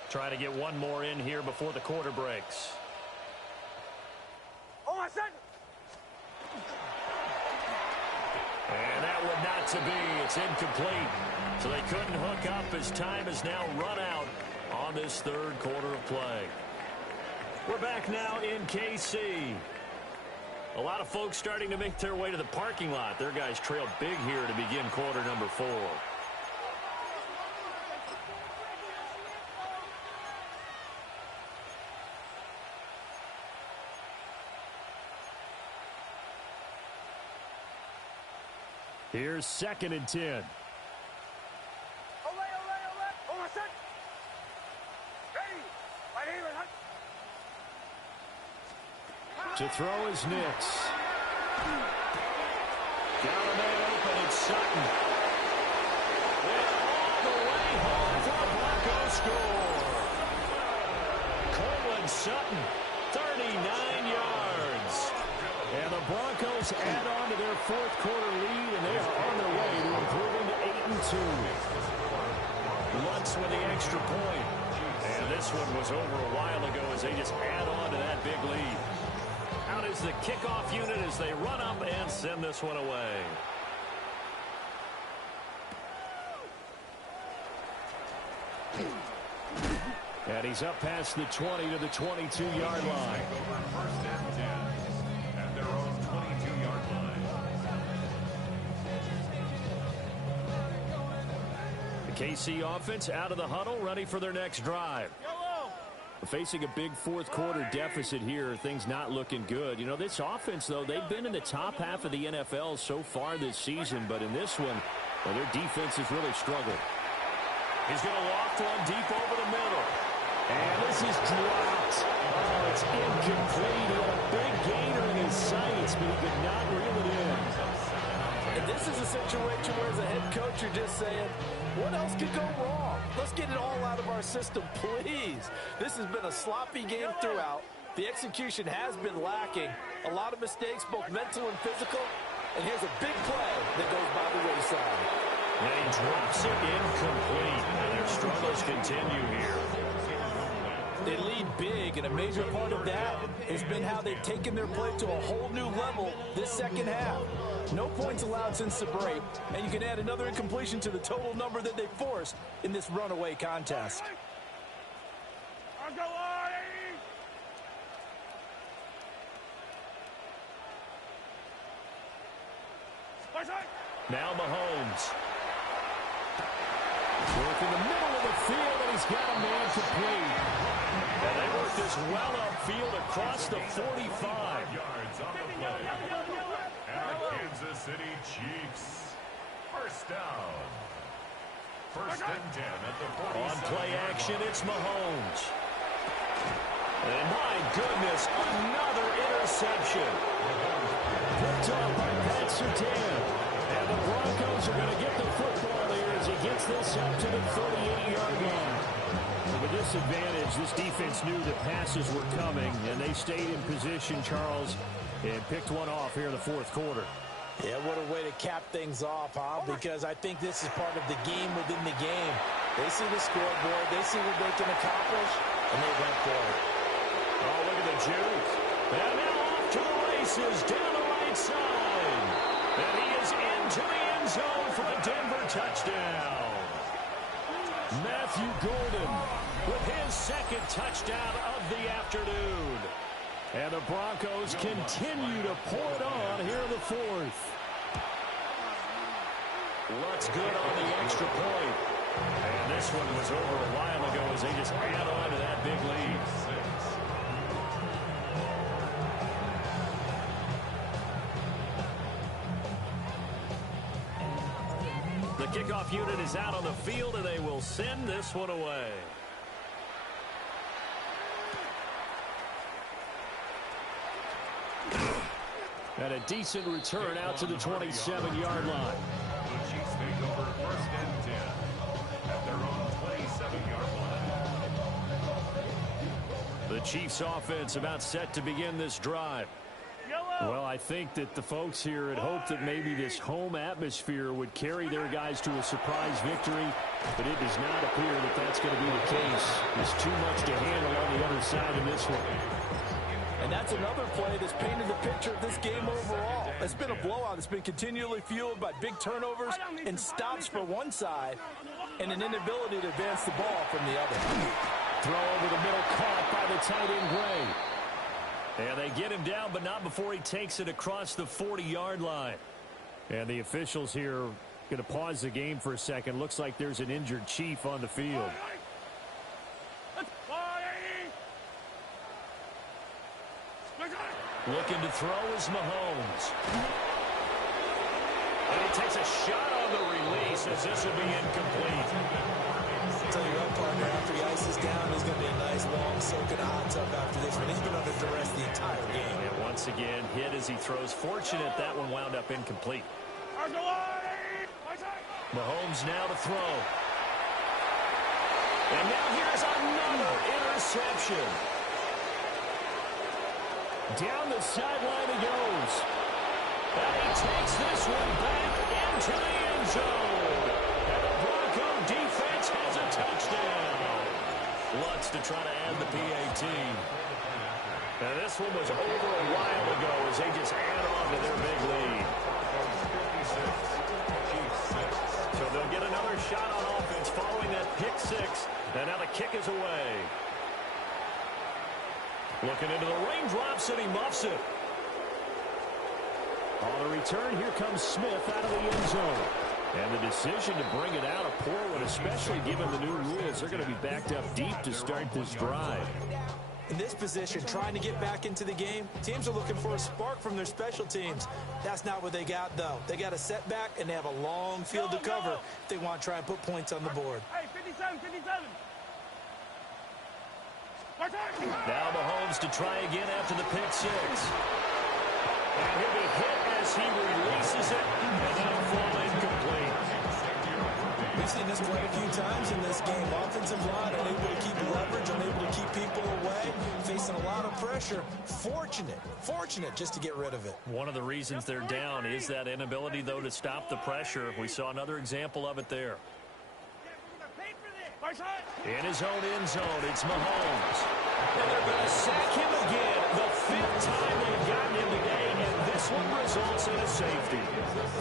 Trying to get one more in here before the quarter breaks. And that would not to be. It's incomplete. So they couldn't hook up as time has now run out on this 3rd quarter of play. We're back now in KC. A lot of folks starting to make their way to the parking lot. Their guys trailed big here to begin quarter number 4. Here's 2nd and 10. To throw is Nix. Got a man open, it's Sutton. And all the way home for a Broncos score. Cortland Sutton, 39 yards. And the Broncos add on to their 4th quarter lead, and they are on their way to improving to 8-2. Lutz with the extra point. And this one was over a while ago as they just add on to that big lead. Out is the kickoff unit as they run up and send this one away. And he's up past the 20 to the 22-yard line. First and 10 at their own 22-yard line. The KC offense out of the huddle, ready for their next drive. Facing a big 4th quarter deficit here, things not looking good. You know, this offense, though, they've been in the top half of the NFL so far this season, but in this one, well, their defense has really struggled. He's going to loft one deep over the middle. And this is dropped. Oh, it's incomplete. He had a big gainer in his sights, but he could not reel it in. And this is a situation where, as a head coach, you're just saying, what else could go wrong? Let's get it all out of our system, please. This has been a sloppy game throughout. The execution has been lacking. A lot of mistakes, both mental and physical. And here's a big play that goes by the wayside. And he drops it incomplete. And their struggles continue here. They lead big, and a major part of that has been how they've taken their play to a whole new level this second half. No points allowed since the break, and you can add another incompletion to the total number that they forced in this runaway contest. Now Mahomes. Work in the middle of the field, and he's got a man complete. And they work this well upfield across the 45. Yards on the play. And the Kansas City Chiefs. First down. First and 10 at the 47. On play action, it's Mahomes. And my goodness, another interception. Picked up by Pat Surtain. And the Broncos are going to get the football here as he gets this up to the 38-yard line. With this advantage, this defense knew that passes were coming, and they stayed in position, Charles, and picked one off here in the 4th quarter. Yeah, what a way to cap things off, huh? Because I think this is part of the game within the game. They see the scoreboard, they see what they can accomplish, and they went for it. Oh, look at the juke. And now off to the races, down the right side. And he is into the end zone for a Denver touchdown. Matthew Golden with his second touchdown of the afternoon. And the Broncos continue to pour it on here in the fourth. Looks good on the extra point. And this one was over a while ago as they just add on to that big lead. The kickoff unit is out on the field, and they will send this one away. And a decent return out to the 27-yard line. The Chiefs take over 1st and 10 at their own 27-yard line. The Chiefs offense about set to begin this drive. Well, I think that the folks here had hoped that maybe this home atmosphere would carry their guys to a surprise victory, but it does not appear that that's going to be the case. There's too much to handle on the other side in this one. And that's another play that's painted the picture of this game overall. It's been a blowout. It's been continually fueled by big turnovers and stops for one side and an inability to advance the ball from the other. Throw over the middle, caught by the tight end, Gray. And they get him down, but not before he takes it across the 40-yard line. And the officials here going to pause the game for a second. Looks like there's an injured Chief on the field. Looking to throw is Mahomes. And he takes a shot on the release as this will be incomplete. Tell your up partner after he ices down, there's going to be a nice long soak in the hot tub after this one. He's been under duress the entire game. And once again, hit as he throws. Fortunate that one wound up incomplete. Mahomes now to throw. And now here's another interception. Down the sideline he goes. And he takes this one back into the end zone. And the Bronco defense has a touchdown. Lutz to try to add the PAT. And this one was over a while ago as they just add on to their big lead. So they'll get another shot on offense following that pick six. And now the kick is away. Looking into the raindrops, and he muffs it. On the return, here comes Smith out of the end zone. And the decision to bring it out, a poor one, especially given the new rules. They're going to be backed up deep to start this drive. In this position, trying to get back into the game, teams are looking for a spark from their special teams. That's not what they got, though. They got a setback, and they have a long field to cover if they want to try and put points on the board. Hey, 57, 57. Now Mahomes to try again after the pick six. And he'll be hit as he releases it, and that'll fall incomplete. We've seen this quite a few times in this game. Offensive line unable to keep leverage, unable to keep people away, facing a lot of pressure. Fortunate just to get rid of it. One of the reasons they're down is that inability, though, to stop the pressure. We saw another example of it there. In his own end zone, it's Mahomes. And they're going to sack him again. The fifth time they've gotten him today, and this one results in a safety.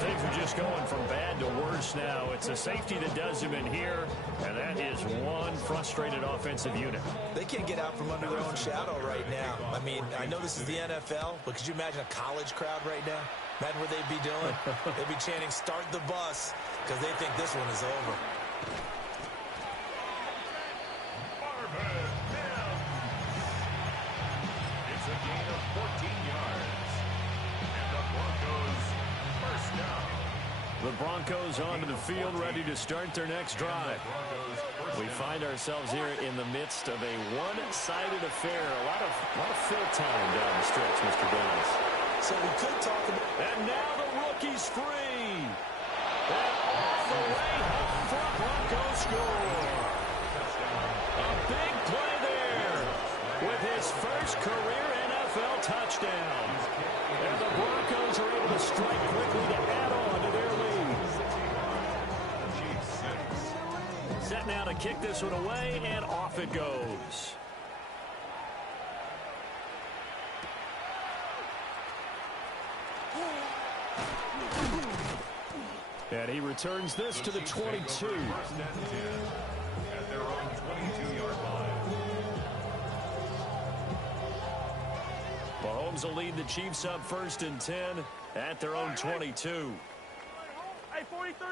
Things are just going from bad to worse now. It's a safety that does him in here, and that is one frustrated offensive unit. They can't get out from under their own shadow right now. I mean, I know this is the NFL, but could you imagine a college crowd right now? Imagine what they'd be doing. They'd be chanting, "Start the bus," because they think this one is over. It's a gain of 14 yards. And the Broncos first down. The Broncos onto the field, ready to start their next drive. We find ourselves here in the midst of a one-sided affair. A lot of fill time down the stretch, Mr. Davis. So we could talk about... And now the rookie's free. And off the way home for a Broncos score. A big play there with his first career NFL touchdown. And the Broncos are able to strike quickly to add on to their lead. Set now to kick this one away, and off it goes. And he returns this to the 22. Broncos will lead the Chiefs up 1st and 10 at their own 22. Hey, 43.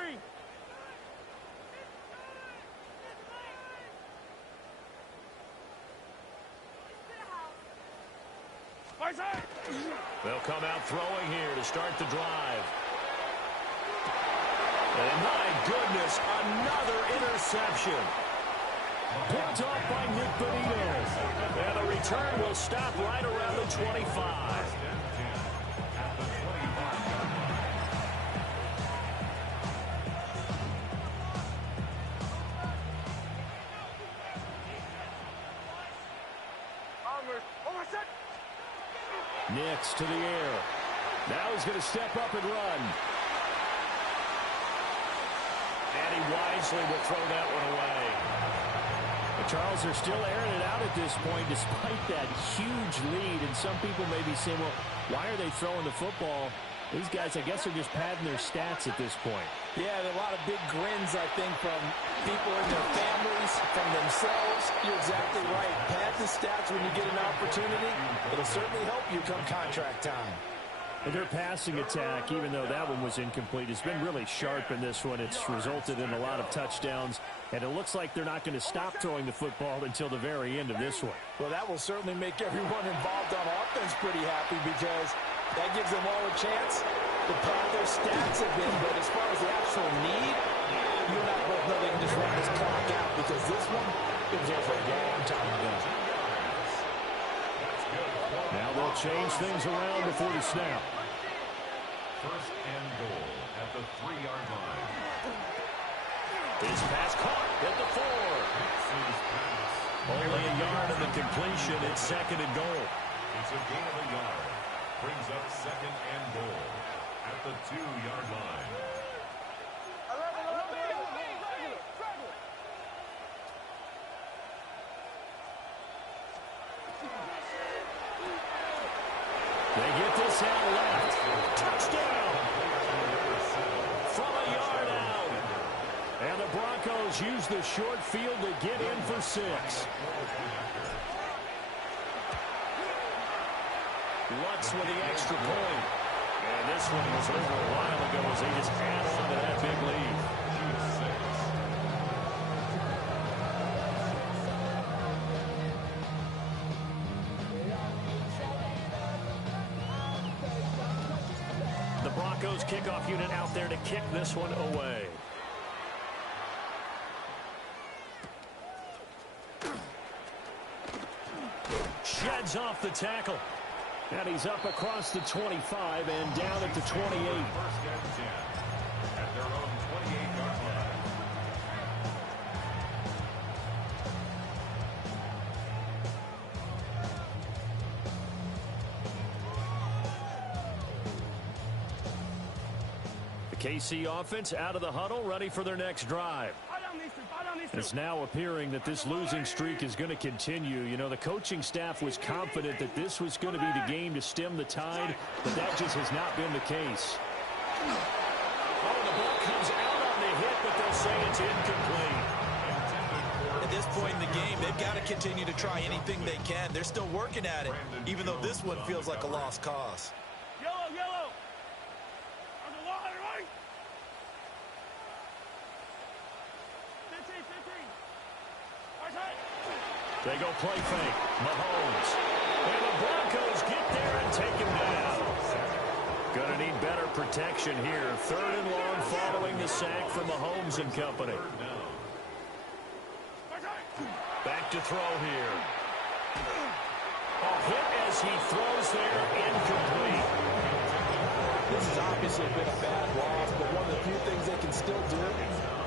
They'll come out throwing here to start the drive. And my goodness, another interception. Picked off by Nick Bonito. And the return will stop right around the 25. Nix to the air. Now he's going to step up and run. And he wisely will throw that one away. The Charles are still airing it out at this point despite that huge lead. And some people may be saying, well, why are they throwing the football? These guys, I guess, are just padding their stats at this point. Yeah, there are a lot of big grins, I think, from people and their families, from themselves. You're exactly right. Pad the stats when you get an opportunity. It'll certainly help you come contract time. And their passing attack, even though that one was incomplete, has been really sharp in this one. It's resulted in a lot of touchdowns, and it looks like they're not going to stop throwing the football until the very end of this one. Well, that will certainly make everyone involved on offense pretty happy because that gives them all a chance to pad their stats a bit. But as far as the actual need, you and I both know they can just run this clock out because this one, it was over a long time ago. Now they'll change things around before the snap. 1st and goal at the 3-yard line. His pass caught at the 4. Only a yard of the completion. It's 2nd and goal. It's a gain of a yard. Brings up 2nd and goal at the 2-yard line. They get this out left. Touchdown! From a yard out. And the Broncos use the short field to get in for 6. Lutz with the extra point. And this one was over a while ago as they just add on to that big lead. The Broncos kickoff unit out there to kick this one away. Sheds off the tackle. And he's up across the 25 and down at the 28. 1st and 10 at their own 28-yard line. The KC offense out of the huddle, ready for their next drive. It's now appearing that this losing streak is going to continue. You know, the coaching staff was confident that this was going to be the game to stem the tide, but that just has not been the case. Oh, the ball comes out on the hit, but they'll say it's incomplete. At this point in the game, they've got to continue to try anything they can. They're still working at it, even though this one feels like a lost cause. Yellow, yellow. On the line, right? 15, 15. Right side. They go play fake. Mahomes. And the Broncos get there and take him down. Going to need better protection here. 3rd and long following the sack from Mahomes and company. Back to throw here. A hit as he throws there, incomplete. This has obviously been a bad loss, but one of the few things they can still do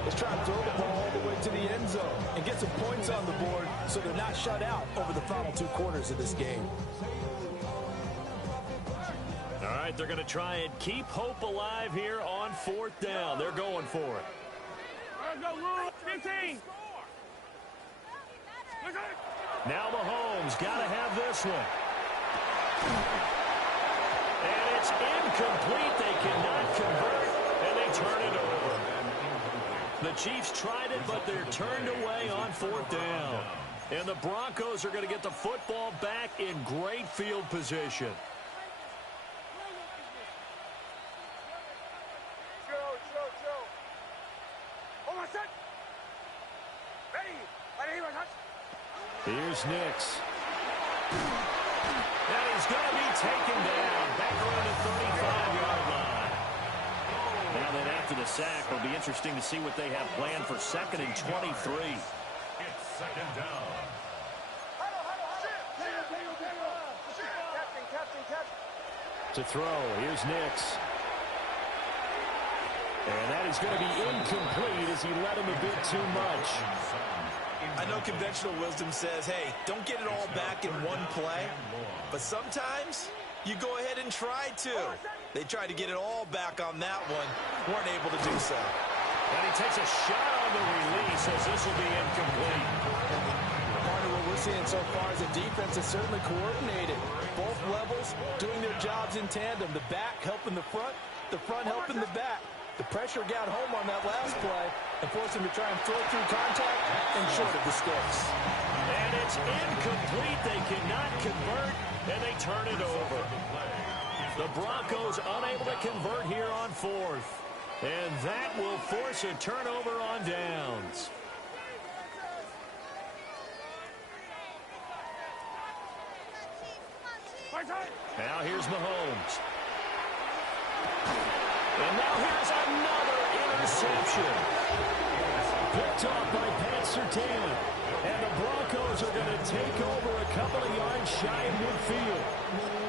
is try to throw the ball all the way to the end zone and get some points on the board so they're not shut out over the final 2 quarters of this game. All right, they're going to try and keep hope alive here on 4th down. They're going for it. All right, go, Rule. 15. Now Mahomes got to have this one. And it's incomplete. They cannot convert, and they turn it over. The Chiefs tried it, but they're turned away on 4th down. And the Broncos are going to get the football back in great field position. Here's Nix. And he's going to be taken down back around the 35-yard line. Now then, after the sack, it'll be interesting to see what they have planned for 2nd and 23. It's 2nd down. To throw, here's Nix. And that is going to be incomplete as he let him a bit too much. I know conventional wisdom says, hey, don't get it all back in one play. But sometimes you go ahead and try to. They tried to get it all back on that one. Weren't able to do so. And he takes a shot on the release as this will be incomplete. Partner, what we're seeing so far is the defense is certainly coordinated. Both levels doing their jobs in tandem. The back helping the front helping the back. The pressure got home on that last play and forced him to try and throw through contact and short of the sticks. And it's incomplete. They cannot convert, and they turn it over. The Broncos unable to convert here on 4th. And that will force a turnover on downs. Now here's Mahomes. And now here's another interception. Picked off by Pat Surtain. And the Broncos are going to take over a couple of yards shy of midfield.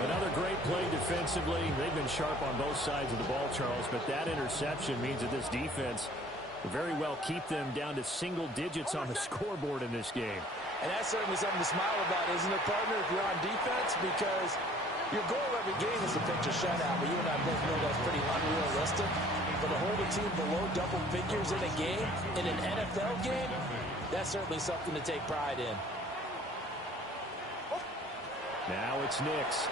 Another great play defensively. They've been sharp on both sides of the ball, Charles, but that interception means that this defense will very well keep them down to single digits on the scoreboard in this game. And that's certainly something to smile about, isn't it, partner, if you're on defense? Because your goal every game is to pitch a shutout, but you and I both know that's pretty unrealistic. But to hold a team below double figures in a game, in an NFL game, that's certainly something to take pride in. Now it's Nix.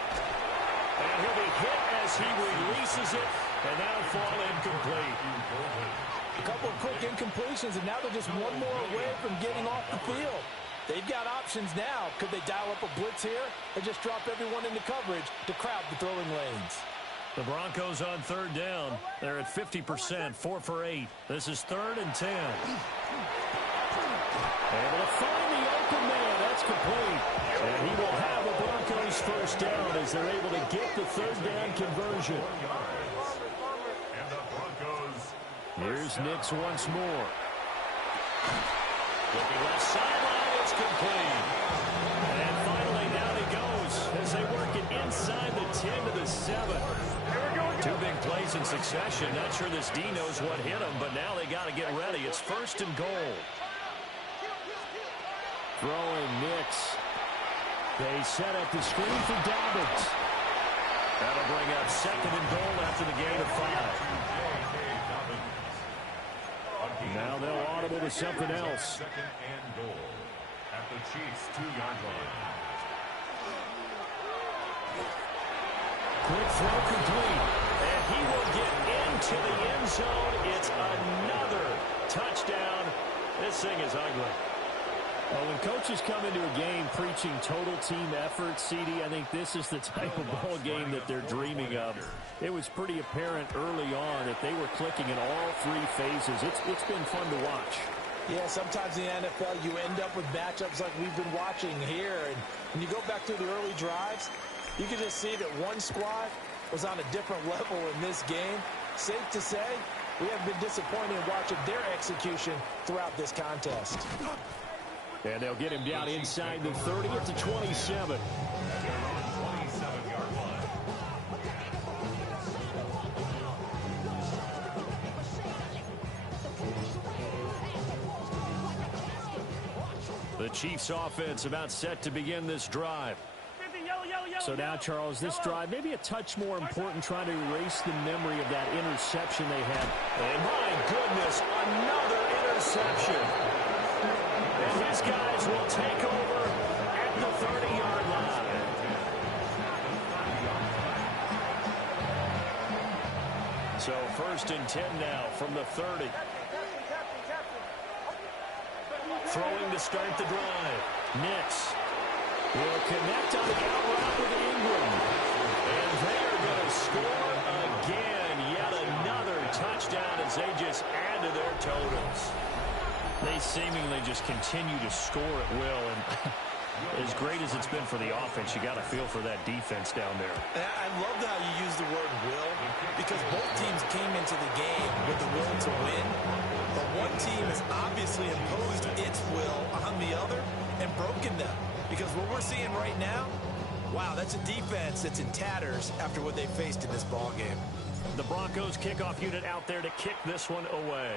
And he'll be hit as he releases it, and that'll fall incomplete. A couple of quick incompletions, and now they're just one more away from getting off the field. They've got options now. Could they dial up a blitz here or just drop everyone into coverage to crowd the throwing lanes? The Broncos on 3rd down. They're at 50%, 4 for 8. This is 3rd and 10. Able to find the open man. That's complete. And he will have the Broncos 1st down as they're able to get the 3rd down conversion. And the Broncos. Here's Nix once more. Looking left sideline, it's complete. And finally down he goes as they work it inside the 10 to the 7. 2 big plays in succession. Not sure this D knows what hit him, but now they got to get ready. It's 1st and goal. Throwing Nix. They set up the screen for Dobbins. That'll bring up 2nd and goal after the gain of 5. Now they'll audible to something else. 2nd and goal at the Chiefs' 2-yard line. Quick throw complete. And he will get into the end zone. It's another touchdown. This thing is ugly. Well, when coaches come into a game preaching total team effort, CD, I think this is the type of ball game that they're dreaming of. It was pretty apparent early on that they were clicking in all 3 phases. It's been fun to watch. Yeah, sometimes in the NFL you end up with matchups like we've been watching here. And when you go back through the early drives, you can just see that one squad was on a different level in this game. Safe to say, we have been disappointed in watching their execution throughout this contest. And they'll get him down inside the 30 at the 27. 27-yard line. The Chiefs offense about set to begin this drive. So now, Charles, this drive maybe a touch more important, trying to erase the memory of that interception they had. And my goodness, another interception. And his guys will take over at the 30-yard line. So 1st and 10 now from the 30. Throwing to start the drive. Nix will connect on the out route with Ingram. And they're going to score again. Yet another touchdown as they just add to their totals. They seemingly just continue to score at will. And As great as it's been for the offense, you got to feel for that defense down there. I love how you use the word will, because both teams came into the game with the will to win, but one team has obviously imposed its will on the other and broken them. Because what we're seeing right now, wow, that's a defense that's in tatters after what they faced in this ball game. The Broncos kickoff unit out there to kick this one away.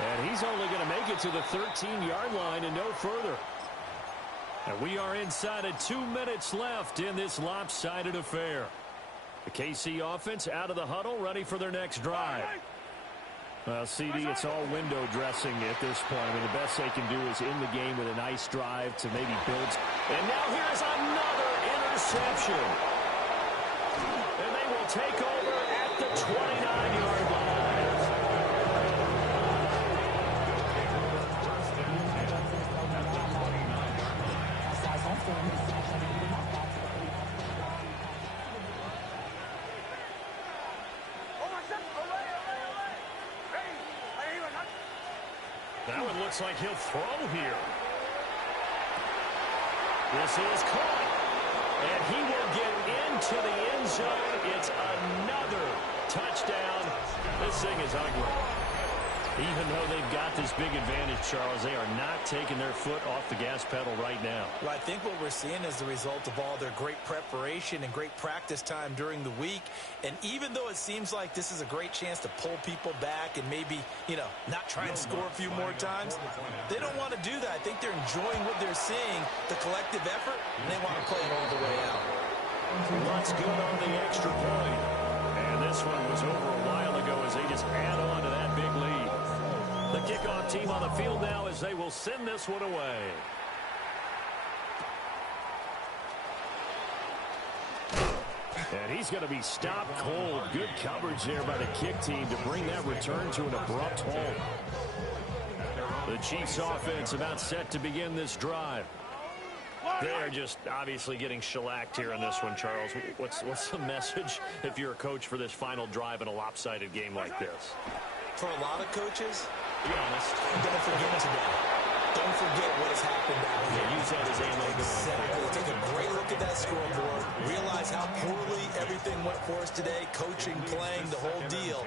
And he's only going to make it to the 13-yard line and no further. And we are inside of 2 minutes left in this lopsided affair. The KC offense out of the huddle, ready for their next drive. Well, CD, it's all window dressing at this point. I mean, the best they can do is in the game with a nice drive to maybe build. And now here's another interception. And they will take over at the 29-yard line. That one looks like he'll throw here. This is caught. And he will get into the end zone. It's another touchdown. This thing is ugly. Even though they've got this big advantage, Charles, they are not taking their foot off the gas pedal right now. Well, I think what we're seeing is the result of all their great preparation and great practice time during the week. And even though it seems like this is a great chance to pull people back and maybe, not try and score a few more times, they don't want to do that. I think they're enjoying what they're seeing, the collective effort, and they want to play it all the way out. What's good on the extra point? And this one was over a while ago as they just add on to that big lead. The kickoff team on the field now as they will send this one away. And he's going to be stopped cold. Good coverage there by the kick team to bring that return to an abrupt halt. The Chiefs offense about set to begin this drive. They're just obviously getting shellacked here in this one, Charles. What's the message if you're a coach for this final drive in a lopsided game like this? For a lot of coaches, be honest, don't forget today. Don't forget what has happened out here. Use that as ammo. Exactly. Take a great look at that scoreboard. Realize how poorly everything went for us today. Coaching, playing, the whole deal.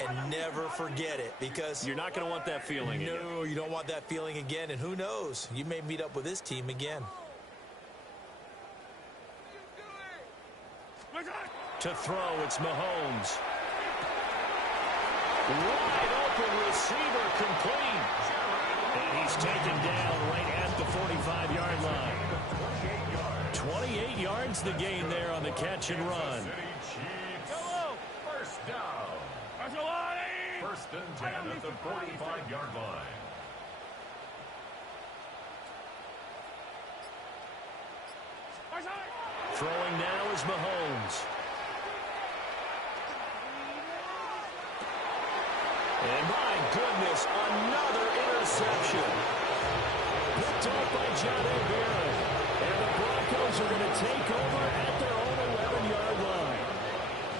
And never forget it, because you're not going to want that feeling again. No, you don't want that feeling again. And who knows? You may meet up with this team again. To throw, it's Mahomes. Wide open receiver, complete. And he's taken down right at the 45-yard line. 28 yards the gain there on the catch and run. First down. First and 10 at the 45-yard line. Throwing now is Mahomes. And my goodness, another interception. Picked off by John Barron. And the Broncos are going to take over at their own 11-yard line.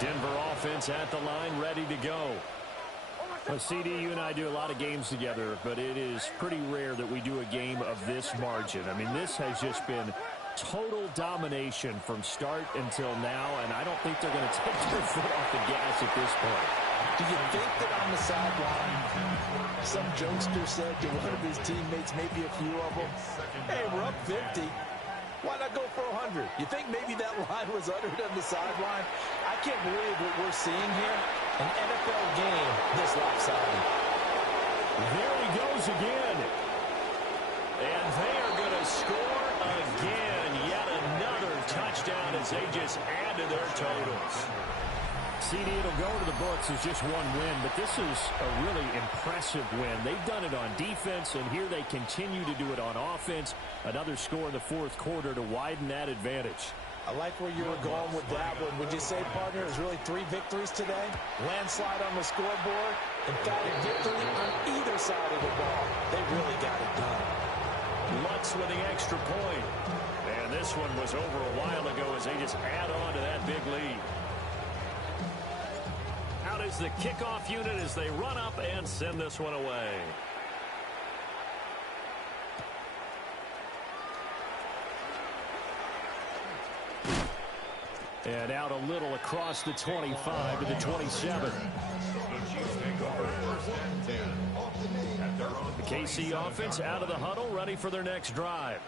Denver offense at the line, ready to go. Well, CD, you and I do a lot of games together, but it is pretty rare that we do a game of this margin. I mean, this has just been total domination from start until now, and I don't think they're going to take their foot off the gas at this point. Do you think that on the sideline, some jokester said to one of his teammates, maybe a few of them, hey, we're up 50. Why not go for 100? You think maybe that line was uttered on the sideline? I can't believe what we're seeing here. An NFL game this lopsided. There he goes again. And they are going to score again. Yet another touchdown as they just add to their totals. CD, it'll go to the books as just one win, but this is a really impressive win. They've done it on defense, and here they continue to do it on offense. Another score in the fourth quarter to widen that advantage. I like where you were going with that one. Would you say, partner, it was really 3 victories today? Landslide on the scoreboard, emphatic victory on either side of the ball. They really got it done. Lutz with the extra point. And this one was over a while ago as they just add on to that big lead. is the kickoff unit as they run up and send this one away. And out a little across the 25 to the 27. The KC offense out of the huddle, ready for their next drive.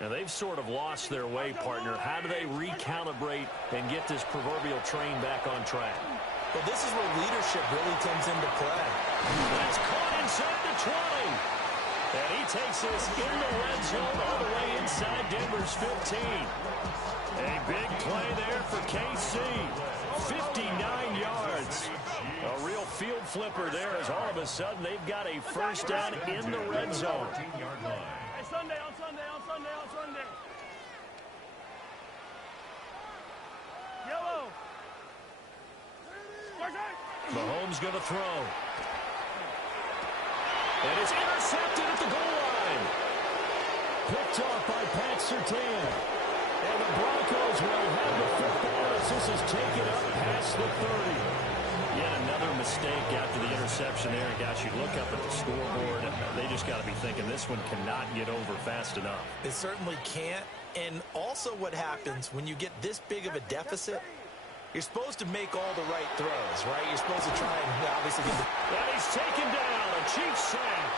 And they've sort of lost their way, partner. How do they recalibrate and get this proverbial train back on track? Well, this is where leadership really comes into play. That's caught inside the 20. And he takes this in the red zone all the way inside Denver's 15. A big play there for KC. 59 yards. A real field flipper there as all of a sudden they've got a first down in the red zone. Hey, Sunday, on Sunday, on Sunday, on Sunday. Yellow. Mahomes going to throw. And it's intercepted at the goal line. Picked off by Pat Surtain. And the Broncos will have the football as this is taken up past the 30. Yet another mistake after the interception there. Gosh, you look up at the scoreboard, they just got to be thinking this one cannot get over fast enough. It certainly can't. And also what happens when you get this big of a deficit, you're supposed to make all the right throws, right? You're supposed to try and obviously get the... And he's taken down. A Chiefs sack.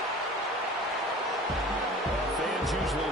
Fans usually